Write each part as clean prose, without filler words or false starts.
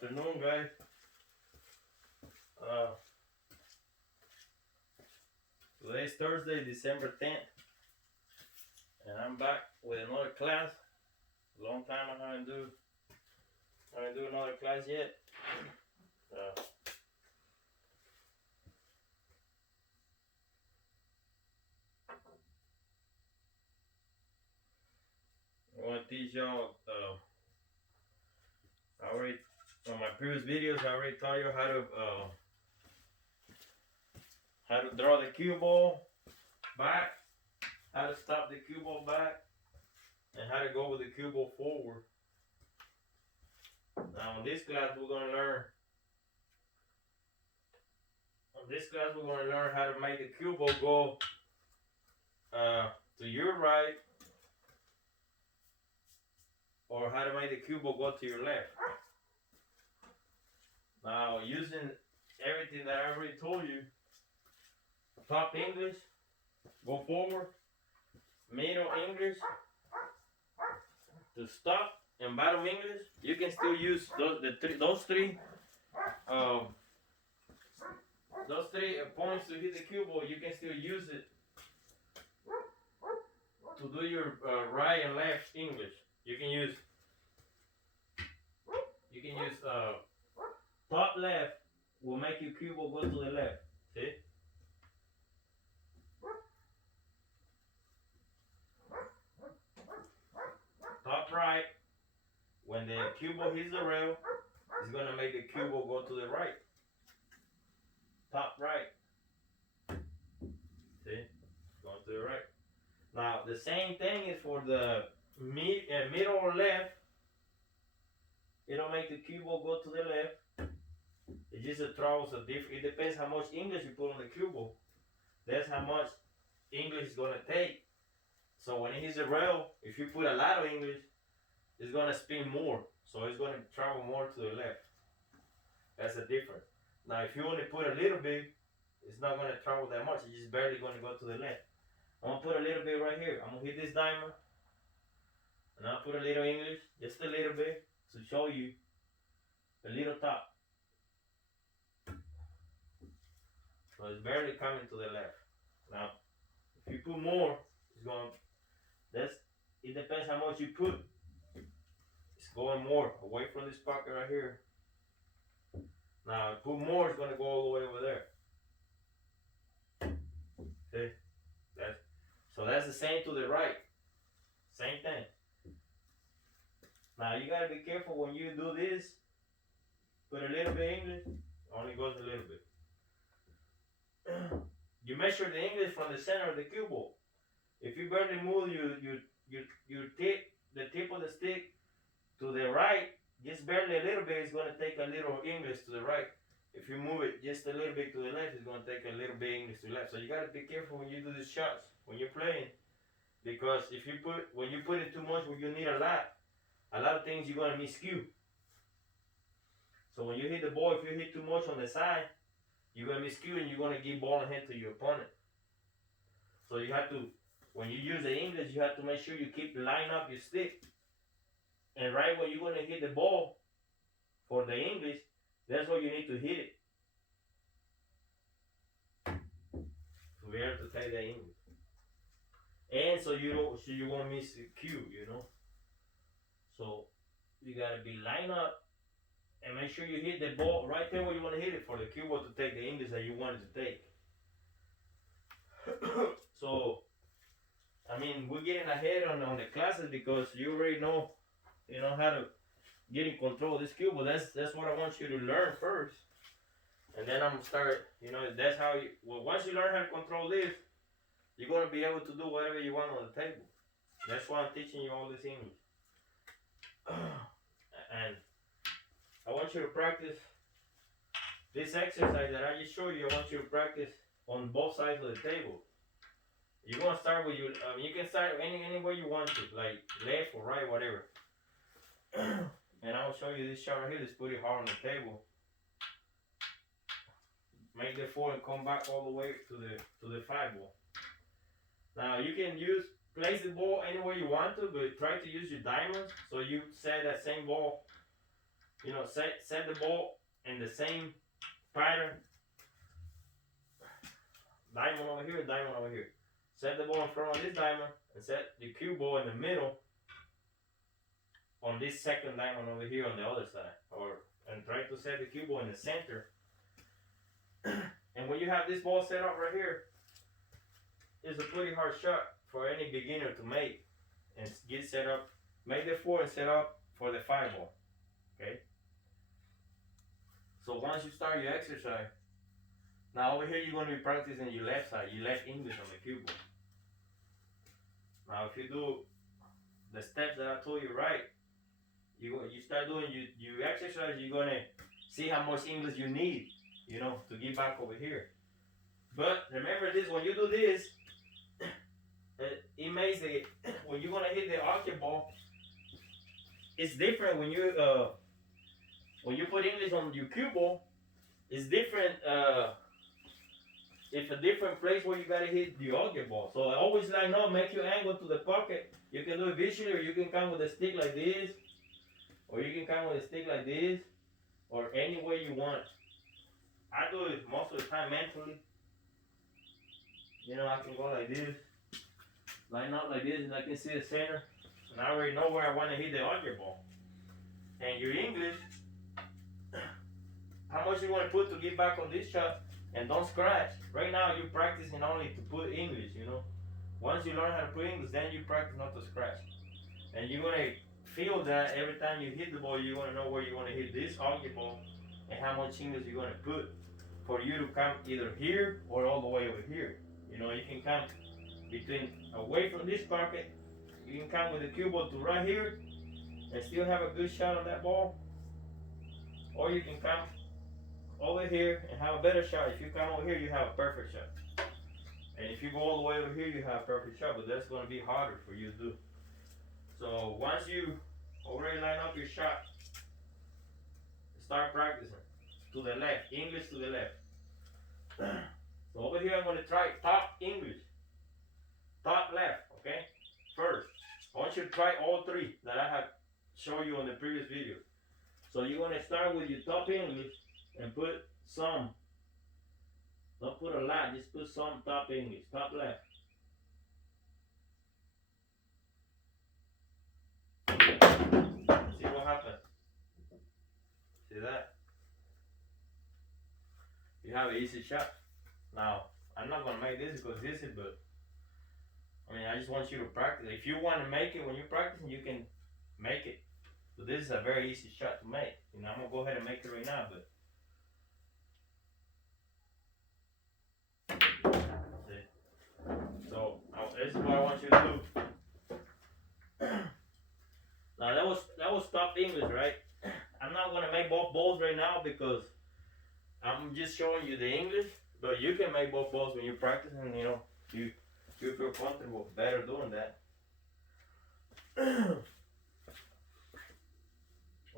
Afternoon, guys. Today's Thursday, December 10th, and I'm back with another class. Long time I haven't do another class yet. I want to teach y'all. I already on my previous videos. I already taught you how to draw the cue ball back, how to stop the cue ball back, and how to go with the cue ball forward. Now, in this class, we're gonna learn. How to make the cue ball go to your right, or how to make the cue ball go to your left. Now, using everything that I already told you, top English, go forward, middle English, to stop, and bottom English, you can still use those three points to hit the cue ball. You can still use it to do your right and left English. You can use top left will make your cue ball go to the left. See? Top right, when the cue ball hits the rail, it's gonna make the cue ball go to the right. Top right. See? Going to the right. Now the same thing is for the middle or left. It'll make the cue ball go to the left. It just throws a different. It depends how much English you put on the cue ball. That's how much English is gonna take. So when it hits the rail, if you put a lot of English, it's gonna spin more. So it's gonna travel more to the left. That's the difference. Now if you only put a little bit, it's not gonna travel that much. It's just barely gonna go to the left. I'm gonna put a little bit right here. I'm gonna hit this diamond, and I'll put a little English, just a little bit, to show you a little top. So it's barely coming to the left. Now, if you put more, it's going. It depends how much you put. It's going more away from this pocket right here. Now, put more, it's gonna go all the way over there. See? That's the same to the right. Same thing. Now you gotta be careful when you do this. Put a little bit English, only goes a little bit. You measure the English from the center of the cue ball. If you barely move the tip of the stick to the right, just barely a little bit, it's gonna take a little English to the right. If you move it just a little bit to the left, it's gonna take a little bit English to the left. So you gotta be careful when you do these shots, when you're playing, because when you put it too much, when you need a lot of things you're gonna miscue. So when you hit the ball, if you hit too much on the side, you're gonna miscue and you're gonna give ball and hit to your opponent. So you have to, when you use the English, you have to make sure you keep line up your stick. And right when you're gonna hit the ball for the English, that's where you need to hit it to be able to take the English. And so you won't miss the cue, So you gotta be lined up and make sure you hit the ball right there where you want to hit it for the cue ball to take the English that you wanted to take. So, I mean, we're getting ahead on the classes because you already know, how to get in control of this cue ball. That's what I want you to learn first. And then I'm gonna start, that's how once you learn how to control this, you're gonna be able to do whatever you want on the table. That's why I'm teaching you all this English. And I want you to practice this exercise that I just showed you. I want you to practice on both sides of the table. You're gonna start with you can start anywhere you want to, like left or right, whatever. And I'll show you this shot right here. Let's put it hard on the table. Make the 4 and come back all the way to the 5 ball. Now you can place the ball anywhere you want to, but try to use your diamonds so you set that same ball You know, set the ball in the same pattern. Diamond over here, diamond over here. Set the ball in front of this diamond and set the cue ball in the middle on this second diamond over here on the other side. And try to set the cue ball in the center. And when you have this ball set up right here, it's a pretty hard shot for any beginner to make and get set up. Make the 4 and set up for the 5 ball. Okay? So once you start your exercise, now over here you're going to be practicing your left side, your left English on the cue ball. Now if you do the steps that I told you right, you start doing you exercise, you're going to see how much English you need, you know, to get back over here. But remember this, when you do this, it makes it, when you're going to hit the arcade ball, it's different when you put English on your cue ball. It's different. It's a different place where you gotta hit the arcade ball. So I always line up, make your angle to the pocket. You can do it visually, or you can come with a stick like this, or you can come with a stick like this, or any way you want. I do it most of the time mentally. You know, I can go like this, line up like this, and I can see the center. And I already know where I want to hit the arcade ball. And your English, how much you want to put to get back on this shot, and don't scratch. Right now you're practicing only to put English, you know. Once you learn how to put English, then you practice not to scratch. And you're going to feel that every time you hit the ball, you want to know where you want to hit this arcade ball and how much English you're going to put for you to come either here or all the way over here. You know, you can come between away from this pocket. You can come with the cue ball to right here and still have a good shot on that ball. Or you can come over here and have a better shot. If you come over here, you have a perfect shot. And if you go all the way over here, you have a perfect shot, but that's going to be harder for you to do. So once you already line up your shot, start practicing. To the left, English to the left. So over here, I'm going to try top English, top left, okay? First, I want you to try all 3 that I have shown you on the previous video. So you're going to start with your top English and put some. Don't put a lot, just put some top English, top left. See what happens. See that? You have an easy shot. Now, I'm not going to make this because this is, but I mean, I just want you to practice. If you want to make it when you're practicing, you can make it. So this is a very easy shot to make. And I'm going to go ahead and make it right now, but so this is what I want you to do. Now that was top English, right? I'm not gonna make both balls right now because I'm just showing you the English, but you can make both balls when you're practicing. You know, you feel comfortable better doing that.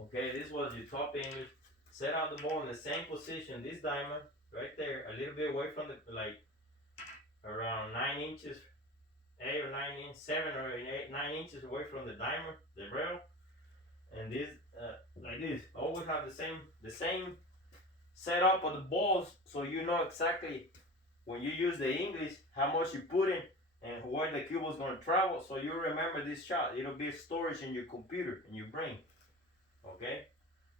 Okay, this was your top English. Set out the ball in the same position. This diamond right there, a little bit away from the, like around 9 inches, 8 or 9 inches, 7 or 8, 9 inches away from the diamond, the rail. And this, like this, always have the same setup of the balls, so you know exactly when you use the English how much you put in and where the cue ball is going to travel. So you remember this shot. It'll be storage in your computer, in your brain. Okay,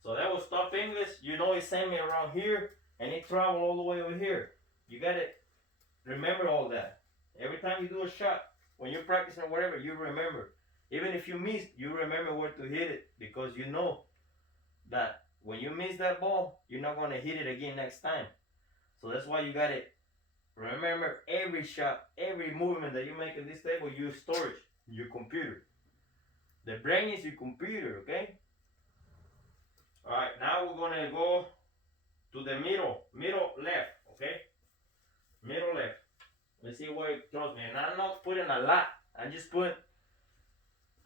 so that was top English. You know it sent me around here and it traveled all the way over here. You gotta remember all that. Every time you do a shot, when you're practicing or whatever, you remember. Even if you miss, you remember where to hit it, because you know that when you miss that ball, you're not going to hit it again next time. So that's why you got to remember every shot, every movement that you make in this table, you storage your computer. The brain is your computer, okay? Alright, now we're going to go to the middle left, okay? Middle left. Let's see where it throws me. And I'm not putting a lot. I just put,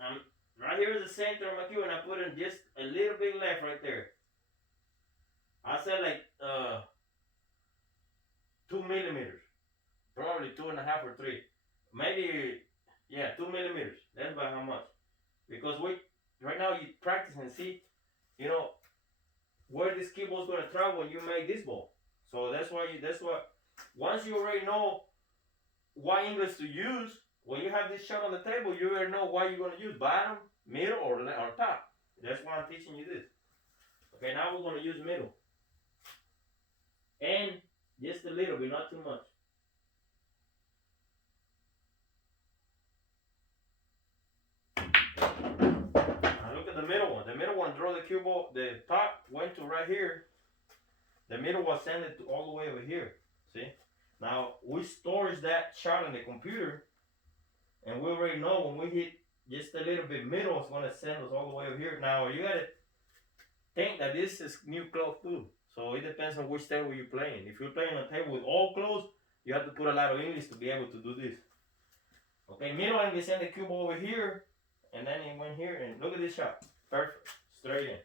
right here is the center of my cue, and I put in just a little bit left right there. I said like 2 millimeters. Probably 2.5 or 3. Maybe, yeah, 2 millimeters. That's about how much. Because right now you practice and see, you know, when you make this ball. So that's why once you already know what English to use, when you have this shot on the table, you already know what you're gonna use, bottom, middle, or top. That's why I'm teaching you this. Okay, now we're gonna use middle. And just a little bit, not too much. Now look at the middle one. The middle one draw the cue ball. The top went to right here. The middle one sent it to all the way over here. See? Now we storage that shot in the computer, and we already know when we hit just a little bit middle, it's gonna send us all the way over here. Now you gotta think that this is new closed too. So it depends on which table you're playing. If you're playing a table with all closed, you have to put a lot of English to be able to do this. Okay, middle and we send the cube over here, and then it went here, and look at this shot. Perfect, straight in.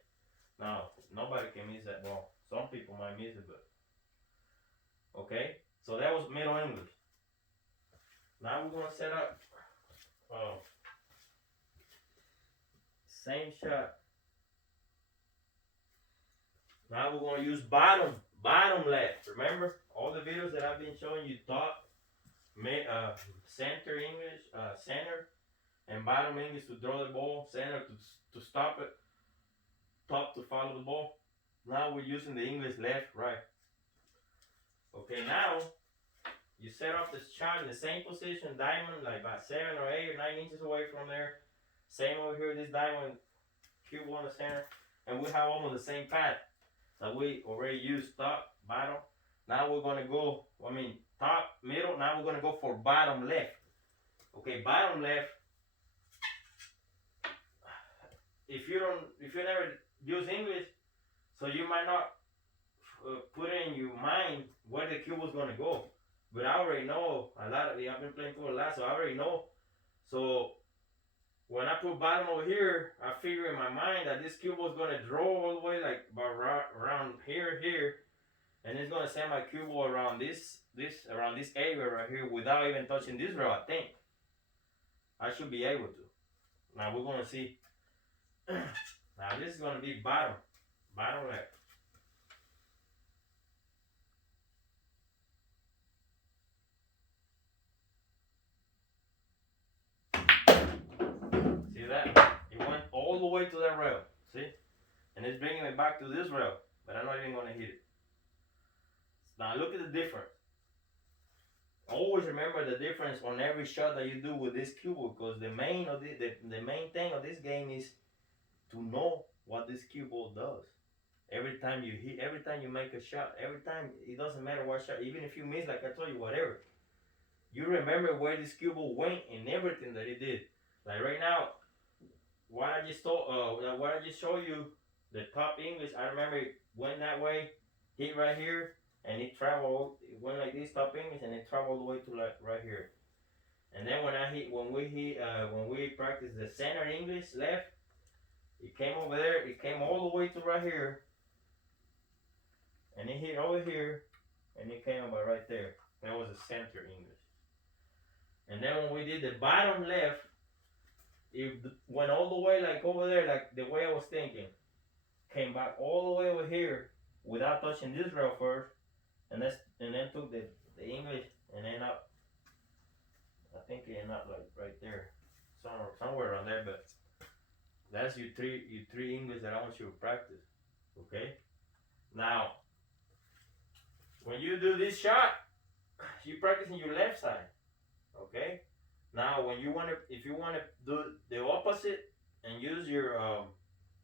Now, nobody can miss that ball. Some people might miss it, but. Okay, so that was middle English. Now we're gonna set up, same shot. Now we're gonna use bottom left. Remember all the videos that I've been showing you, top, center English, center, and bottom English to draw the ball, center to stop it, top to follow the ball. Now we're using the English left, right. Okay, now you set up this shot in the same position, diamond, like about 7 or 8 or 9 inches away from there. Same over here, this diamond cube on the center, and we have almost the same path that we already used, top, bottom. Now we're gonna go, top, middle. Now we're gonna go for bottom left. Okay, bottom left. If you never use English, so you might not put in your mind where the cube was gonna go. But I already know a lot of I've been playing for a lot, so I already know. So when I put bottom over here, I figure in my mind that this cube was gonna draw all the way like around here, and it's gonna send my cube ball around this area right here without even touching this rail. I think I should be able to. Now we're gonna see. Now this is gonna be bottom left. See that? It went all the way to that rail. See? And it's bringing it back to this rail, but I'm not even gonna hit it. Now look at the difference. Always remember the difference on every shot that you do with this cube, because the main thing of this game is to know what this cue ball does. Every time you hit, every time you make a shot, every time, it doesn't matter what shot, even if you miss, like I told you, whatever. You remember where this cue ball went and everything that it did. Like right now, what I just showed you, the top English, I remember it went that way, hit right here, and it went like this, top English, and it traveled all the way to like right here. And then when we practiced the center English left, it came over there, it came all the way to right here, and it hit over here, and it came about right there. That was the center English. And then when we did the bottom left, it went all the way like over there, like the way I was thinking. Came back all the way over here without touching this rail first, and then took the English and then up. I think it ended up like right there, somewhere around there, but. That's your three English that I want you to practice. Okay? Now, when you do this shot, you're practicing your left side. Okay? Now, if you wanna do the opposite and use your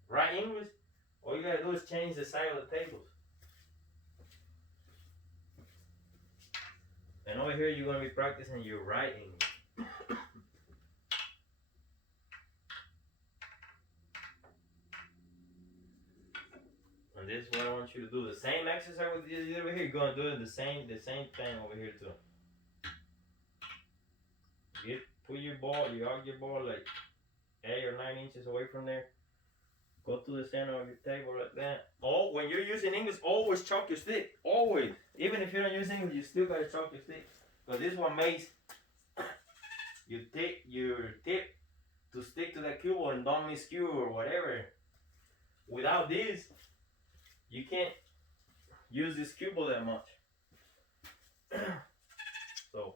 right English, all you gotta do is change the side of the tables. And over here, you're gonna be practicing your right English. And this is what I want you to do. The same exercise with this over here, you're gonna do the same thing over here too. Put your ball, you arc your ball like 8 or 9 inches away from there. Go to the center of your table like that. When you're using English, always chalk your stick. Always. Even if you don't use English, you still gotta chalk your stick. Because this one makes you take your tip to stick to that cue and don't miscue or whatever. Without this, you can't use this cue ball that much. So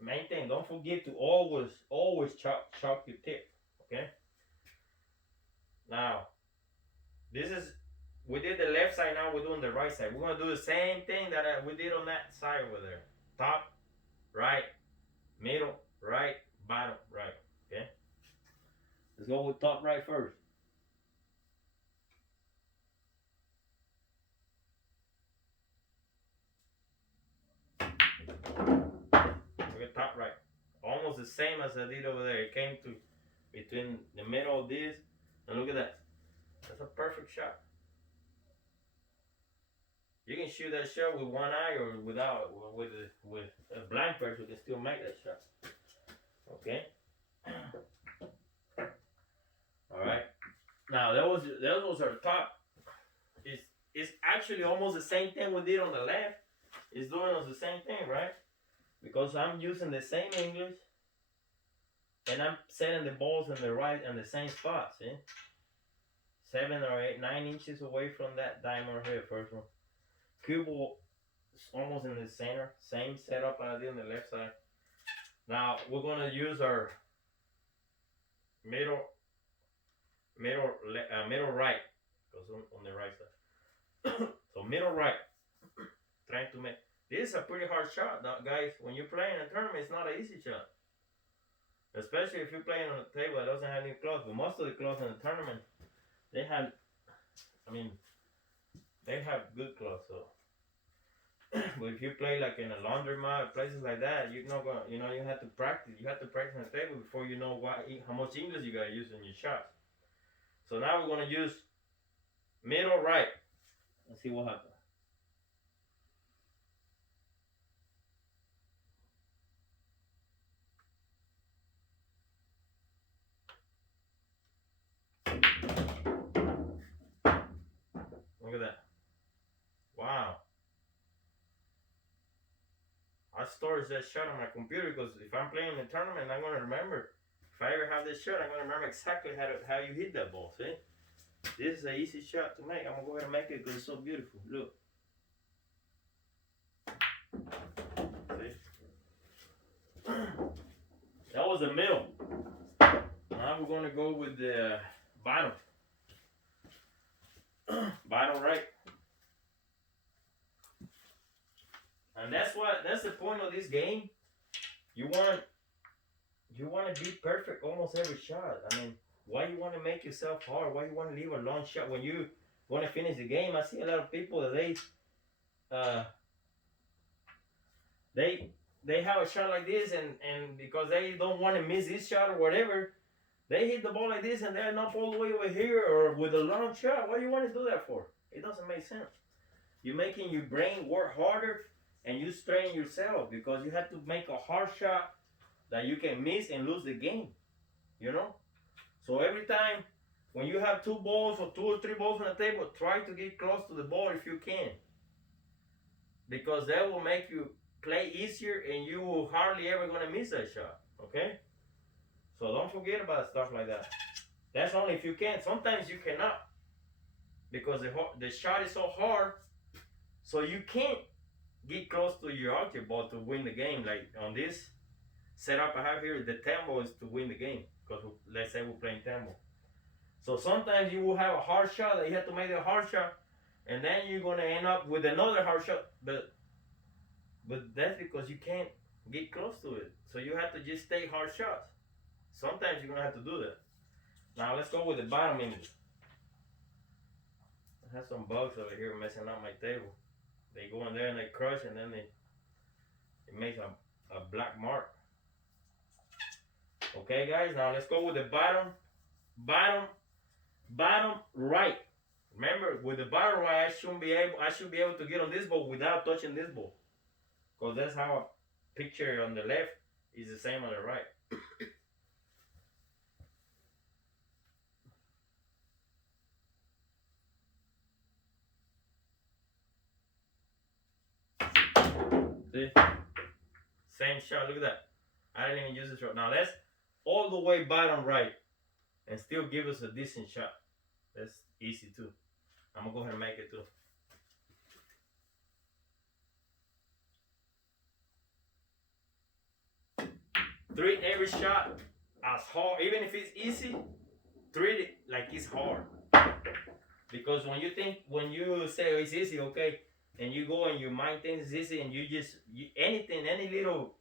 main thing, don't forget to always chalk your tip. Okay. Now this is, we did the left side, now we're doing the right side. We're gonna do the same thing that we did on that side over there. Top, right, middle, right, bottom, right. Okay. Let's go with top right first. Look at top right. Almost the same as I did over there. It came to between the middle of this, and look at that. That's a perfect shot. You can shoot that shot with one eye or without, with a blind person. You can still make that shot. Okay. All right. Now that was our top. It's actually almost the same thing we did on the left. It's doing us the same thing, right? Because I'm using the same English, and I'm setting the balls in the right and the same spot. See, 7 or 8, 9 inches away from that diamond here. First one. Cue ball is almost in the center. Same setup I did on the left side. Now we're gonna use our middle right, because on the right side. So middle right, trying to make this is a pretty hard shot, guys. When you're playing a tournament, it's not an easy shot, especially if you're playing on a table that doesn't have any clubs. But most of the clubs in the tournament, they have, they have good clubs. So, but if you play like in a laundromat, places like that, you're not gonna, you have to practice. You have to practice on the table before you know how much English you gotta use in your shots. So now we're gonna use middle right. Let's see what happens. Look at that. Wow. I storage that shot on my computer because if I'm playing the tournament, I'm gonna remember. If I ever have this shot, I'm gonna remember exactly how you hit that ball. See? This is an easy shot to make. I'm gonna go ahead and make it because it's so beautiful. Look. See? That was the middle. Now we're gonna go with the bottom. Bottom right. And that's the point of this game. You want to be perfect almost every shot. Why you want to make yourself hard? Why you want to leave a long shot when you want to finish the game? I see a lot of people that they have a shot like this, and because they don't want to miss this shot or whatever, they hit the ball like this and they're not all the way over here or with a long shot. What do you want to do that for? It doesn't make sense. You're making your brain work harder and you strain yourself because you have to make a hard shot that you can miss and lose the game. So every time when you have 2 balls or 2 or 3 balls on the table, try to get close to the ball if you can, because that will make you play easier and you will hardly ever gonna miss that shot. Okay, so don't forget about stuff like that. That's only if you can. Sometimes you cannot because the shot is so hard, so you can't get close to your object ball to win the game. Like on this setup I have here, the tempo is to win the game because let's say we're playing tempo. So sometimes you will have a hard shot that you have to make a hard shot, and then you're gonna end up with another hard shot. But that's because you can't get close to it. So you have to just take hard shots. Sometimes you're gonna have to do that. Now let's go with the bottom image. I have some bugs over here messing up my table. They go in there and they crush, and then it makes a black mark. Okay, guys. Now let's go with the bottom right. Remember, with the bottom right, I should be able to get on this ball without touching this ball, because that's how a picture on the left is the same on the right. See? Same shot. Look at that. I didn't even use this shot. Now that's all the way bottom right and still give us a decent shot. That's easy too. I'm gonna go ahead and make it too. treat every shot as hard, even if it's easy. Treat it like it's hard. Because when you say, oh, it's easy, okay, and you go and your mind thinks it's easy, and anything, any little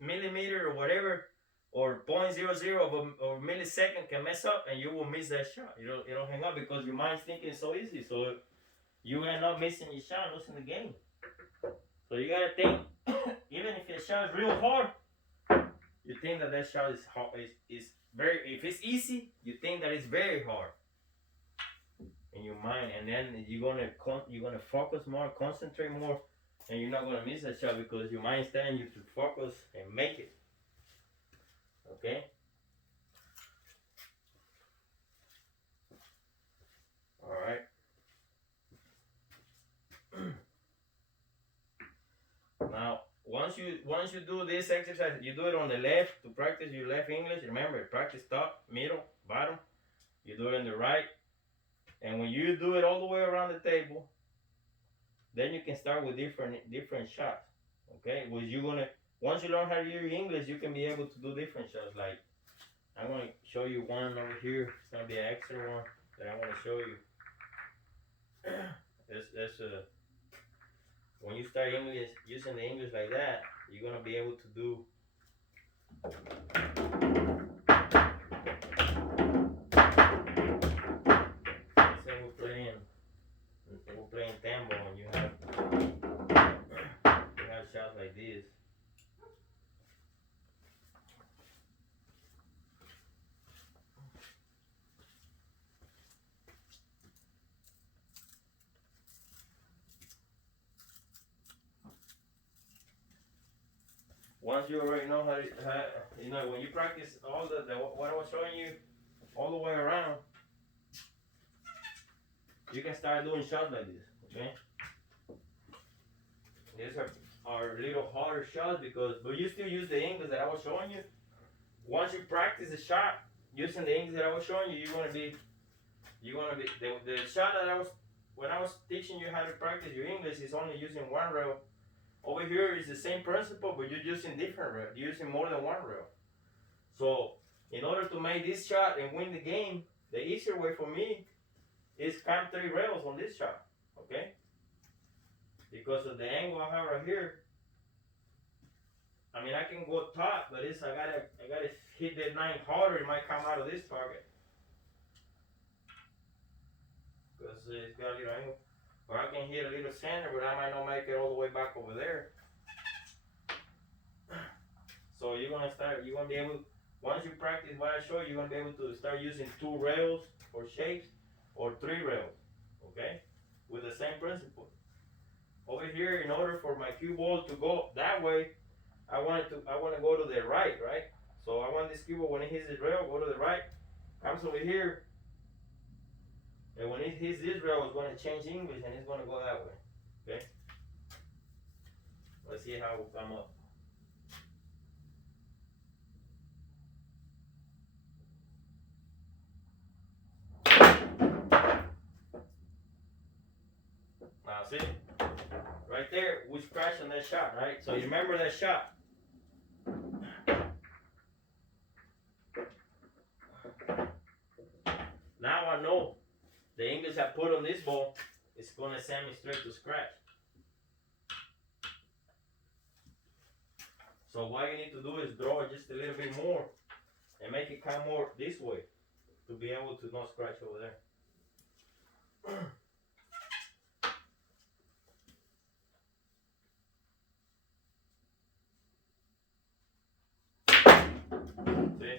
millimeter or whatever, or 0.00 of a millisecond can mess up, and you will miss that shot. You don't hang up because your mind's thinking it's so easy. So you end up missing your shot, losing the game. So you gotta think, even if your shot is real hard, you think that shot is hard, is very. If it's easy, you think that it's very hard in your mind, and then you're gonna focus more, concentrate more, and you're not gonna miss that shot because your mind's telling you to focus and make it. Okay. All right. Now, once you do this exercise, you do it on the left to practice your left English. Remember, practice top, middle, bottom. You do it on the right, and when you do it all the way around the table, then you can start with different shots. Okay, once you learn how to use English, you can be able to do different shots. Like I'm gonna show you one over here. It's gonna be an extra one that I want to show you. That's when you start using the English like that, you're gonna be able to do. Let's say we're playing tambo, and you have shots like this. Once you already know how when you practice all what I was showing you all the way around, you can start doing shots like this. Okay. These are little harder shots but you still use the English that I was showing you. Once you practice the shot using the English that I was showing you, you're gonna be the shot that when I was teaching you how to practice your English is only using one rail. Over here is the same principle, but you're using different rail. You're using more than one rail. So in order to make this shot and win the game, the easier way for me is count 3 rails on this shot. Okay? Because of the angle I have right here. I mean, I can go top, but I gotta hit that 9 harder. It might come out of this target because it's got a little angle. Or I can hit a little center, but I might not make it all the way back over there. So you're gonna be able, once you practice what I show you, you're gonna be able to start using 2 rails for shapes or 3 rails, okay? With the same principle. Over here, in order for my cue ball to go that way, I want to go to the right? So I want this cue ball, when it hits the rail, go to the right, comes over here, and when it hits this rail, it's going to change English and it's going to go that way. Okay? Let's see how it will come up. Now see? Right there, we scratched on that shot, right? So you remember that shot. Now I know the English I put on this ball is going to send me straight to scratch. So what you need to do is draw it just a little bit more and make it come more this way to be able to not scratch over there. See?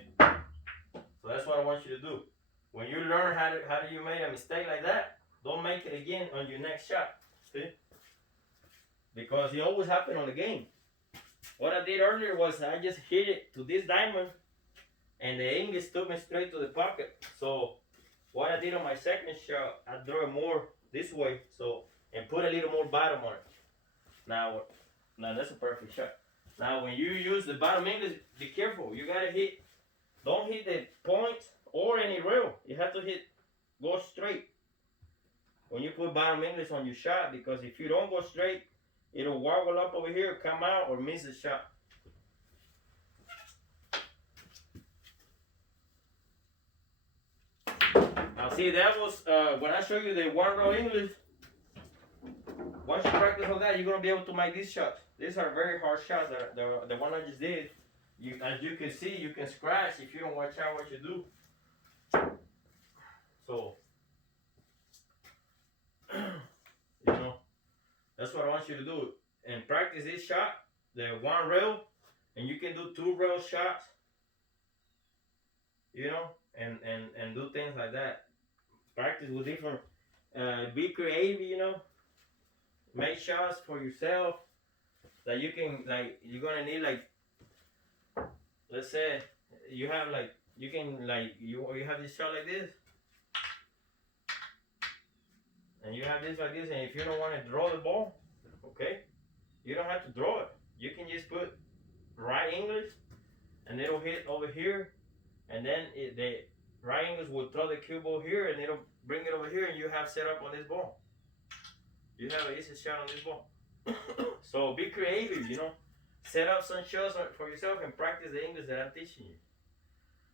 So that's what I want you to do. When you learn how do you make a mistake like that, don't make it again on your next shot. See? Because it always happens on the game. What I did earlier was I just hit it to this diamond and the English took me straight to the pocket. So what I did on my second shot, I drew it more this way, and put a little more bottom on it. Now that's a perfect shot. Now when you use the bottom English, be careful. You gotta don't hit the point or any rail. You have to go straight when you put bottom English on your shot, because if you don't go straight, it'll wobble up over here, come out, or miss the shot. Now see, that was when I show you the one row English. Once you practice on that, you're gonna be able to make these shots. These are very hard shots. The one I just did. As you can see, you can scratch if you don't watch out what you do. So, you know, that's what I want you to do. And practice this shot, the one rail, and you can do 2 rail shots. You know, and do things like that. Practice with different. Be creative. You know, make shots for yourself that you can like. You're gonna need like. Let's say you have like you can like you have this shot like this, and you have this like this, and if you don't want to draw the ball, okay, you don't have to draw it. You can just put right English, and it'll hit over here, and then the right English will throw the cue ball here, and it'll bring it over here, and you have set up on this ball. You have an easy shot on this ball. So be creative, you know. Set up some shots for yourself and practice the English that I'm teaching you.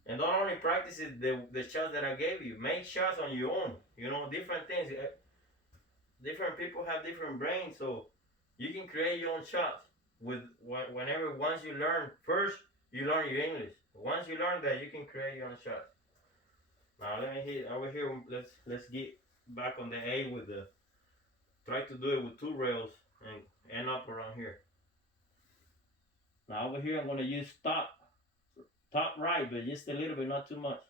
And don't only practice the shots that I gave you. Make shots on your own. You know, different things. Different people have different brains, so you can create your own shots. Once you learn, first you learn your English. Once you learn that, you can create your own shots. Now let me hit over here. Let's get back on the A with the. Try to do it with 2 rails and end up around here. Now over here I'm going to use top right, but just a little bit, not too much.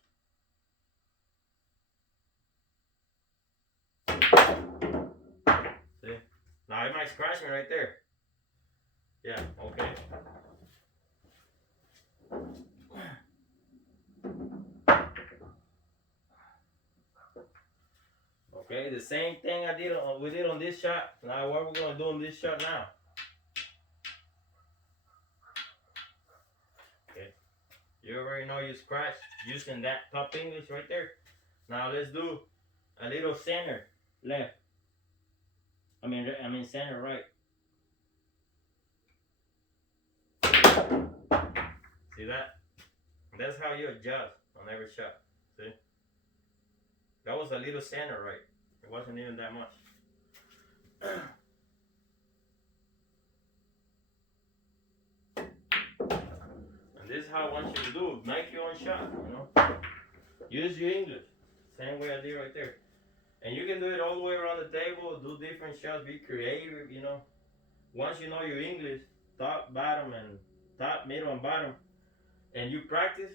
See? Now it might scratch me right there. Yeah, okay. Okay, the same thing we did on this shot. Now what we're going to do on this shot now. You already know you scratch using that top English right there. Now let's do a little center left. I mean center right. See that? That's how you adjust on every shot. See? That was a little center right. It wasn't even that much. This is how I want you to do it. Make your own shot, you know. Use your English. Same way I did right there. And you can do it all the way around the table. Do different shots. Be creative, you know. Once you know your English, top, bottom, and top, middle, and bottom, and you practice,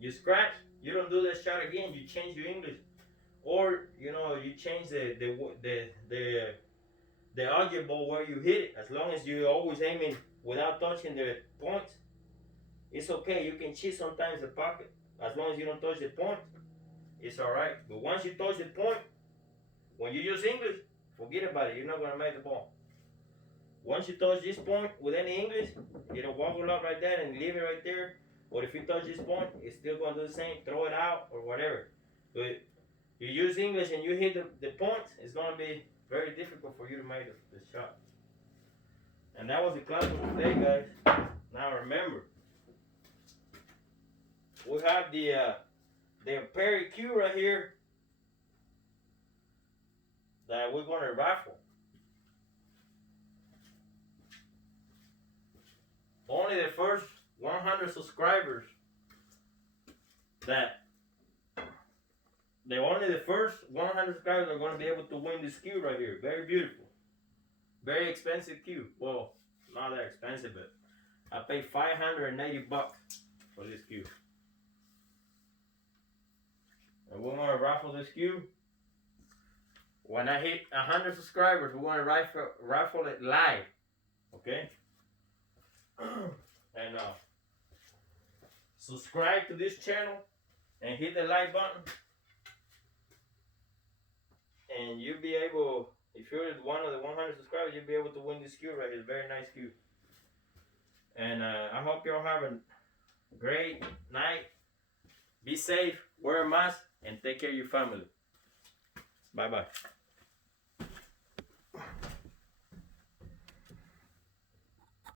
you scratch, you don't do that shot again. You change your English. Or, you know, you change the object ball where you hit it. As long as you're always aiming without touching the points, it's okay. You can cheat sometimes the pocket. As long as you don't touch the point, it's alright. But once you touch the point, when you use English, forget about it. You're not going to make the ball. Once you touch this point with any English, it'll wobble up right there and leave it right there. Or if you touch this point, it's still going to do the same. Throw it out or whatever. But you use English and you hit the points, it's going to be very difficult for you to make the shot. And that was the class for today, guys. Now remember, we have the Perry Q right here that we're going to raffle. Only the first 100 subscribers only the first 100 subscribers are going to be able to win this cue right here. Very beautiful. Very expensive cue. Well, not that expensive, but I paid $580 for this cue. And we're going to raffle this cue. When I hit 100 subscribers, we're going to raffle it live. Okay? And subscribe to this channel and hit the like button. And you'll be able, if you're one of the 100 subscribers, you'll be able to win this cue right here. It's a very nice cue. And I hope y'all have a great night. Be safe, wear a mask, and take care of your family. Bye-bye.